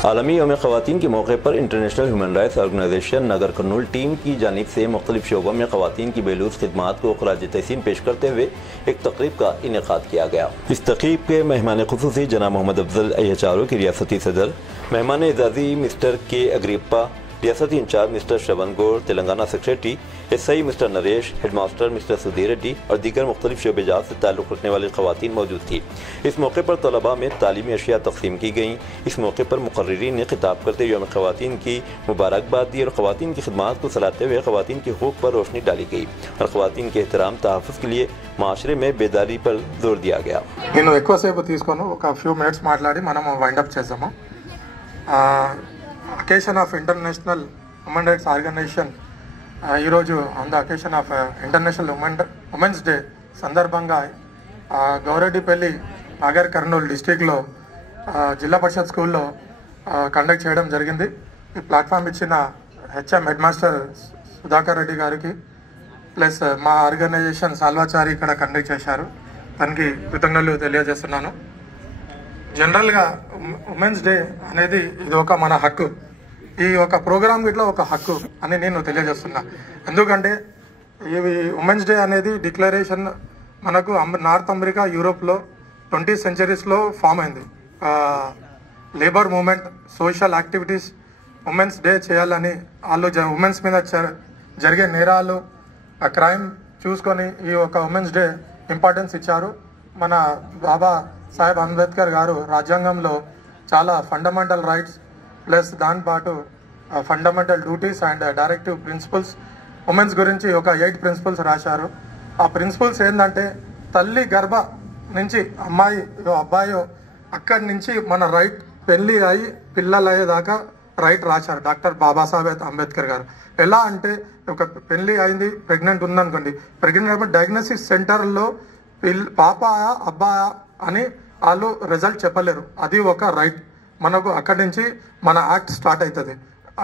आलमी यौम ख़वातीन के मौके पर इंटरनेशनल ह्यूमन राइट्स ऑर्गेनाइजेशन नगर कर्नूल टीम की जानिब से मुख्तलिफ शोबों में ख़वातीन की बेलूस खिदमात को खराज तहसीन पेश करते हुए एक तकरीब का इनेकाद किया गया। इस तकरीब के मेहमान खुसूसी जनाब मोहम्मद अफजल एचआरओ के रियासती सदर, मेहमान एजाज़ी मिस्टर के अग्रिप्पा, रियासती incharge mister Shravan Gaur, Telangana secretary SI mister Naresh, headmaster mister Sudhir Reddy और दीगर मुख्तलिफ शोबेजात से ताल्लुक़ रखने वाली ख़वातीन मौजूद थी। इस मौके पर तलबा में तालीमी अशिया तक़सीम की गईं। इस मौके पर मुक़र्रिरीन ने खिताब करते हुए ख़वातीन की मुबारकबाद दी और ख़वातीन की खिदमात को सराहते हुए ख़वातीन के हक़ूक़ पर रोशनी डाली गई और ख़वातीन के एहतराम तहफ़्फ़ुज़ के लिए माशरे में बेदारी पर जोर दिया गया। నేను ఎక్కువసేపు తీసుకోను, ఒక ఫ్యూ మినిట్స్ మాట్లాడి మనం వైండప్ చేద్దాము. Occasion of international human rights organisation ఈరోజు on the occasion of international women's day సందర్భంగా గౌరెడ్డిపల్లి నాగర్ కర్నూలు డిస్టిక్లో జిల్లా పరిషత్ స్కూల్లో కండక్ట్ చేయడం జరిగింది. ఈ ప్లాట్ఫామ్ ఇచ్చిన HM head master Sudhakar Reddy గారికి ప్లస్ మా ఆర్గనైజేషన్ సాల్వాచారి ఇక్కడ కండక్ట్ చేశారు, తనకి కృతజ్ఞతలు తెలియజేస్తున్నాను. జనరల్గా ఉమెన్స్ డే అనేది ఇది ఒక మన హక్కు, ఈ ఒక ప్రోగ్రామ్ ఇట్లా ఒక హక్కు అని నేను తెలియజేస్తున్నా. ఎందుకంటే ఇవి ఉమెన్స్ డే అనేది డిక్లరేషన్ మనకు నార్త్ అమెరికా, యూరోప్లో 20th centuries ఫామ్ అయింది. Labour movement, social activities women's day చేయాలని వాళ్ళు ఉమెన్స్ మీద జరిగే నేరాలు, క్రైమ్ చూసుకొని ఈ ఒక ఉమెన్స్ డే ఇంపార్టెన్స్ ఇచ్చారు. మన బాబా సాహెబ్ అంబేద్కర్ గారు రాజ్యాంగంలో చాలా ఫండమెంటల్ రైట్స్ ప్లస్ దానిపాటు fundamental duties and directive principles women's గురించి ఒక 8 ప్రిన్సిపల్స్ రాశారు. ఆ ప్రిన్సిపల్స్ ఏంటంటే తల్లి గర్భ నుంచి అమ్మాయో అబ్బాయో అక్కడి నుంచి మన రైట్ పెళ్ళి అయి పిల్లలు అయ్యేదాకా రైట్ రాశారు డాక్టర్ బాబాసాహెబ్ అంబేద్కర్ గారు. ఎలా అంటే ఒక పెళ్ళి అయింది, ప్రెగ్నెంట్ ఉందనుకోండి, ప్రెగ్నెంట్ డయాగ్నోసిస్ సెంటర్లో పాపాయా అబ్బాయా అని వాళ్ళు రిజల్ట్ చెప్పలేరు, అది ఒక రైట్. మనకు అక్కడి నుంచి మన యాక్ట్ స్టార్ట్ అవుతుంది.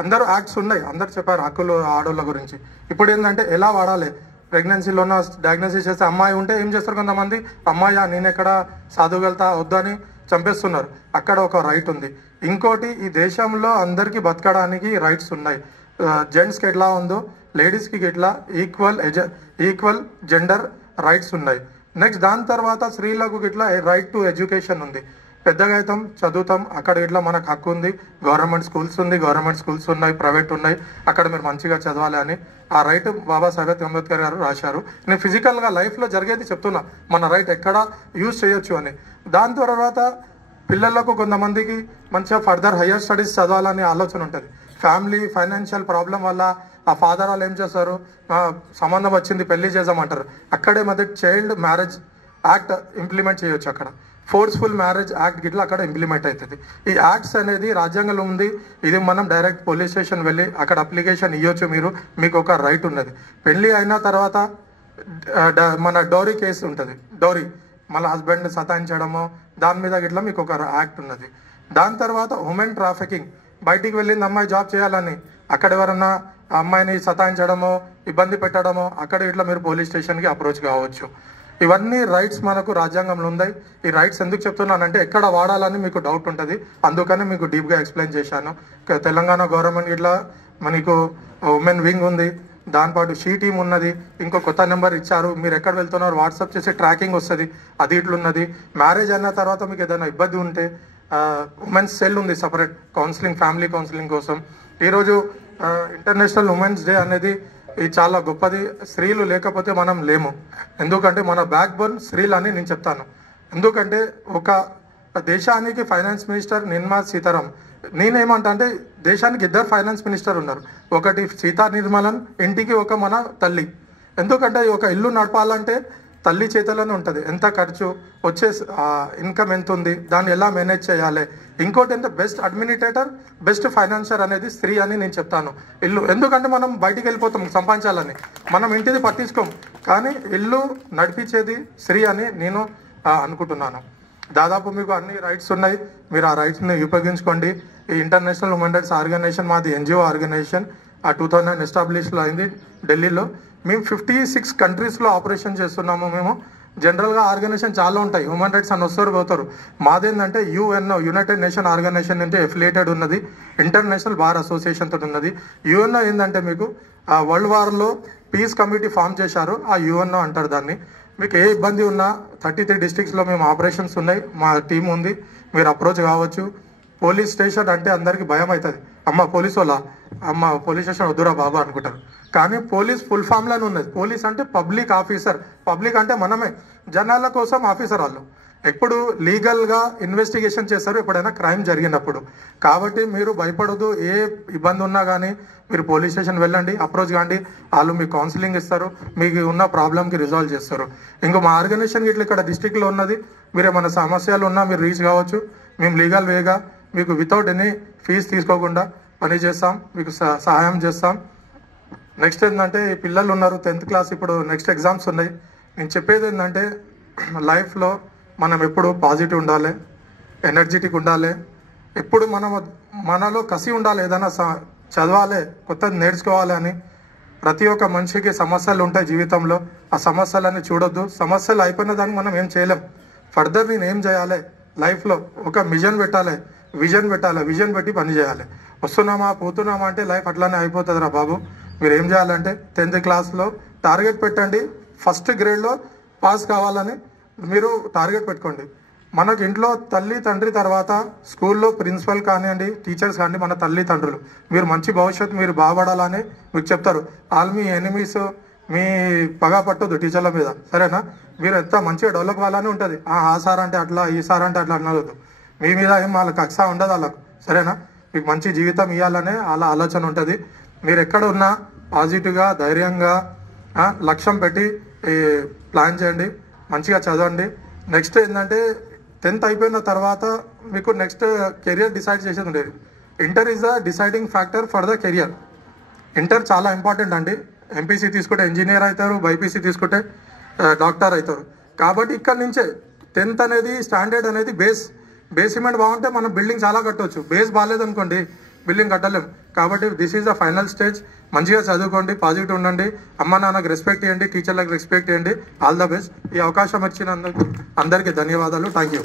అందరూ యాక్ట్స్ ఉన్నాయి, అందరు చెప్పారు హక్కులు ఆడోళ్ళ గురించి. ఇప్పుడు ఏంటంటే ఎలా వాడాలి, ప్రెగ్నెన్సీలోన డయాగ్నోసిస్ చేస్తే అమ్మాయి ఉంటే ఏం చేస్తారు కొంతమంది, అమ్మాయి నేను ఎక్కడ చదవగలుగుతా వద్దని చంపేస్తున్నారు. అక్కడ ఒక రైట్ ఉంది. ఇంకోటి, ఈ దేశంలో అందరికీ బతకడానికి రైట్స్ ఉన్నాయి. జెంట్స్కి ఎట్లా ఉందో లేడీస్కి ఇట్లా ఈక్వల్ జెండర్ రైట్స్ ఉన్నాయి. నెక్స్ట్ దాని తర్వాత స్త్రీలకు ఇట్లా రైట్ టు ఎడ్యుకేషన్ ఉంది. పెద్దగా అవుతాం, చదువుతాం, అక్కడ ఇట్లా మనకు హక్కు ఉంది. గవర్నమెంట్ స్కూల్స్ ఉన్నాయి, ప్రైవేట్ ఉన్నాయి, అక్కడ మీరు మంచిగా చదవాలి అని ఆ రైట్ బాబాసాహెబ్ అంబేద్కర్ గారు రాశారు. నేను ఫిజికల్గా లైఫ్లో జరిగేది చెప్తున్నా, మన రైట్ ఎక్కడ యూజ్ చేయొచ్చు అని. దాని తర్వాత పిల్లలకు కొంతమందికి మంచిగా ఫర్దర్ హయ్యర్ స్టడీస్ చదవాలని ఆలోచన ఉంటుంది. ఫ్యామిలీ ఫైనాన్షియల్ ప్రాబ్లం వల్ల ఆ ఫాదర్ వాళ్ళు ఏం చేస్తారు, సంబంధం వచ్చింది పెళ్లి చేద్దామంటారు. అక్కడే చైల్డ్ మ్యారేజ్ యాక్ట్ ఇంప్లిమెంట్ చేయొచ్చు. అక్కడ ఫోర్స్ఫుల్ మ్యారేజ్ యాక్ట్ గిట్లా అక్కడ ఇంప్లిమెంట్ అవుతుంది. ఈ యాక్ట్స్ అనేది రాజ్యాంగంలో ఉంది. ఇది మనం డైరెక్ట్ పోలీస్ స్టేషన్ వెళ్ళి అక్కడ అప్లికేషన్ ఇవ్వచ్చు. మీకు ఒక రైట్ ఉన్నది. పెళ్ళి అయిన తర్వాత మన డౌరీ కేసు ఉంటుంది. డౌరీ మళ్ళీ హస్బెండ్ సతాయించడము, దాని మీద గిట్లా మీకు ఒక యాక్ట్ ఉన్నది. దాని తర్వాత ఉమెన్ ట్రాఫికింగ్, బయటికి వెళ్ళింది అమ్మాయి జాబ్ చేయాలని అక్కడ ఎవరన్నా అమ్మాయిని సతాయించడమో ఇబ్బంది పెట్టడమో అక్కడ ఇట్లా మీరు పోలీస్ స్టేషన్కి అప్రోచ్ కావచ్చు. ఇవన్నీ రైట్స్ మనకు రాజ్యాంగంలో ఉన్నాయి. ఈ రైట్స్ ఎందుకు చెప్తున్నానంటే ఎక్కడ వాడాలని మీకు డౌట్ ఉంటుంది, అందుకని మీకు డీప్గా ఎక్స్ప్లెయిన్ చేశాను. తెలంగాణ గవర్నమెంట్ ఇట్లా మనకు ఉమెన్ వింగ్ ఉంది, దానిపాటు షీ టీమ్ ఉన్నది. ఇంకో కొత్త నెంబర్ ఇచ్చారు, మీరు ఎక్కడ వెళ్తున్నారు వాట్సాప్ చేసి ట్రాకింగ్ వస్తుంది, అది ఇట్లున్నది. మ్యారేజ్ అయిన తర్వాత మీకు ఏదైనా ఇబ్బంది ఉంటే ఉమెన్స్ సెల్ ఉంది సపరేట్ కౌన్సిలింగ్, ఫ్యామిలీ కౌన్సిలింగ్ కోసం. ఈరోజు ఇంటర్నేషనల్ ఉమెన్స్ డే అనేది ఇది చాలా గొప్పది. స్త్రీలు లేకపోతే మనం లేము. ఎందుకంటే మన బ్యాక్ బోన్ స్త్రీలు అని నేను చెప్తాను. ఎందుకంటే ఒక దేశానికి ఫైనాన్స్ మినిస్టర్ నిర్మలా సీతారామన్, నేనేమంటా అంటే దేశానికి 2 ఫైనాన్స్ మినిస్టర్ ఉన్నారు. ఒకటి సీతా నిర్మలన్, ఇంటికి ఒక మన తల్లి. ఎందుకంటే ఒక ఇల్లు నడపాలంటే తల్లి చేతుల్లోనే ఉంటుంది. ఎంత ఖర్చు, వచ్చే ఇన్కమ్ ఎంత ఉంది, దాన్ని ఎలా మేనేజ్ చేయాలి. ఇంకోటి ఎంత బెస్ట్ అడ్మినిస్ట్రేటర్, బెస్ట్ ఫైనాన్షియర్ అనేది స్త్రీ అని నేను చెప్తాను. ఇల్లు ఎందుకంటే మనం బయటికి వెళ్ళిపోతాం సంపాదించాలని, మనం ఇంటిది పట్టించుకోం, కానీ ఇల్లు నడిపించేది స్త్రీ అని నేను అనుకుంటున్నాను. దాదాపు మీకు అన్ని రైట్స్ ఉన్నాయి, మీరు ఆ రైట్స్ని ఉపయోగించుకోండి. ఈ ఇంటర్నేషనల్ హ్యూమన్ రైట్స్ ఆర్గనైజేషన్ మాది ఎన్జిఓ ఆర్గనైజేషన్, 2009 ఎస్టాబ్లిష్లో అయింది ఢిల్లీలో. మేము 56 కంట్రీస్లో ఆపరేషన్ చేస్తున్నాము. మేము జనరల్గా ఆర్గనైజేషన్ చాలా ఉంటాయి, హ్యూమన్ రైట్స్ అని వస్తారు పోతారు. మాదేంటంటే యుఎన్ఓ, యునైటెడ్ నేషన్ ఆర్గనైజేషన్ నుంచి ఎఫిలియేటెడ్ ఉన్నది, ఇంటర్నేషనల్ బార్ అసోసియేషన్ తోటి ఉన్నది. యుఎన్ఓ ఏంటంటే మీకు వరల్డ్ వార్లో పీస్ కమిటీ ఫామ్ చేశారు, ఆ యుఎన్ఓ అంటారు దాన్ని. మీకు ఏ ఇబ్బంది ఉన్నా 33 డిస్ట్రిక్ట్స్లో మేము ఆపరేషన్స్ ఉన్నాయి, మా టీం ఉంది, మీరు అప్రోచ్ కావచ్చు. పోలీస్ స్టేషన్ అంటే అందరికీ భయం అవుతుంది, అమ్మ పోలీసు వాళ్ళ, అమ్మ పోలీస్ స్టేషన్ వద్దురా బాబా అనుకుంటారు. కానీ పోలీస్ ఫుల్ ఫామ్లోనే ఉన్నది. పోలీస్ అంటే పబ్లిక్ ఆఫీసర్, పబ్లిక్ అంటే మనమే, జనాల కోసం ఆఫీసర్ వాళ్ళు. ఎప్పుడు లీగల్గా ఇన్వెస్టిగేషన్ చేస్తారు ఎప్పుడైనా క్రైమ్ జరిగినప్పుడు. కాబట్టి మీరు భయపడదు, ఏ ఇబ్బంది ఉన్నా కానీ మీరు పోలీస్ స్టేషన్ వెళ్ళండి, అప్రోచ్ కాండి, వాళ్ళు మీకు కౌన్సిలింగ్ ఇస్తారు, మీకు ఉన్న ప్రాబ్లంకి రిజాల్వ్ చేస్తారు. ఇంకో మా ఆర్గనైజేషన్ ఇట్లా ఇక్కడ డిస్టిక్లో ఉన్నది, మీరు ఏమైనా సమస్యలు ఉన్నా మీరు రీచ్ కావచ్చు. మేము లీగల్ వేగా మీకు వితౌట్ ఎనీ ఫీజు తీసుకోకుండా పని చేస్తాం, మీకు సహాయం చేస్తాం. నెక్స్ట్ ఏంటంటే ఈ పిల్లలు ఉన్నారు 10th క్లాస్, ఇప్పుడు నెక్స్ట్ ఎగ్జామ్స్ ఉన్నాయి. నేను చెప్పేది ఏంటంటే లైఫ్లో మనం ఎప్పుడు పాజిటివ్ ఉండాలి, ఎనర్జెటిక్ ఉండాలి, ఎప్పుడు మనలో కసి ఉండాలి, ఏదైనా చదవాలి, కొత్తది నేర్చుకోవాలి అని. ప్రతి ఒక్క మనిషికి సమస్యలు ఉంటాయి జీవితంలో, ఆ సమస్యలన్నీ చూడొద్దు. సమస్యలు అయిపోయిన దానికి మనం ఏం చేయలేం. ఫర్దర్ నేను ఏం చేయాలి లైఫ్లో, ఒక విజన్ పెట్టాలి, విజన్ పెట్టి పని చేయాలి. వస్తున్నామా పోతున్నామా అంటే లైఫ్ అట్లానే అయిపోతుందిరా బాబు. మీరు ఏం చేయాలంటే 10th క్లాస్లో టార్గెట్ పెట్టండి, ఫస్ట్ గ్రేడ్లో పాస్ కావాలని మీరు టార్గెట్ పెట్టుకోండి. మనకు ఇంట్లో తల్లి తండ్రి తర్వాత స్కూల్లో ప్రిన్సిపల్ కానివ్వండి, టీచర్స్ కానివ్వండి, మన తల్లిదండ్రులు. మీరు మంచి భవిష్యత్తు, మీరు బాగుపడాలని మీకు చెప్తారు. వాళ్ళు మీ ఎనిమీస్, మీ పగా పట్టొద్దు టీచర్ల మీద, సరేనా? మీరు ఎంత మంచిగా డెవలప్ అవ్వాలని ఉంటుంది. ఆ సార్ అంటే అట్లా, ఈ సార్ అంటే అట్లా అనవద్దు. మీ మీద ఏం వాళ్ళకి కక్ష ఉండదు వాళ్ళకు, సరేనా? మీకు మంచి జీవితం ఇవ్వాలనే వాళ్ళ ఆలోచన ఉంటుంది. మీరు ఎక్కడ ఉన్నా పాజిటివ్గా, ధైర్యంగా లక్ష్యం పెట్టి ప్లాన్ చేయండి, మంచిగా చదవండి. నెక్స్ట్ ఏంటంటే 10th అయిపోయిన తర్వాత మీకు నెక్స్ట్ కెరియర్ డిసైడ్ చేసేది ఉండేది. Inter is the deciding factor for the career. Inter చాలా ఇంపార్టెంట్ అండి. ఎంపీసీ తీసుకుంటే ఇంజనీర్ అవుతారు, బైపీసీ తీసుకుంటే డాక్టర్ అవుతారు. కాబట్టి ఇక్కడ నుంచే 10th అనేది స్టాండర్డ్ అనేది బేస్మెంట్ బాగుంటే మనం బిల్డింగ్ చాలా కట్టవచ్చు. బేస్ బాగాలేదనుకోండి బిల్డింగ్ కట్టలేము. కాబట్టి this is the final stage. మంచిగా చదువుకోండి, పాజిటివ్ ఉండండి, అమ్మ నాన్నకు రెస్పెక్ట్ ఇవ్వండి, టీచర్లకు రెస్పెక్ట్ ఇవ్వండి. All the best. ఈ అవకాశం ఇచ్చినందుకు అందరికీ ధన్యవాదాలు. Thank you.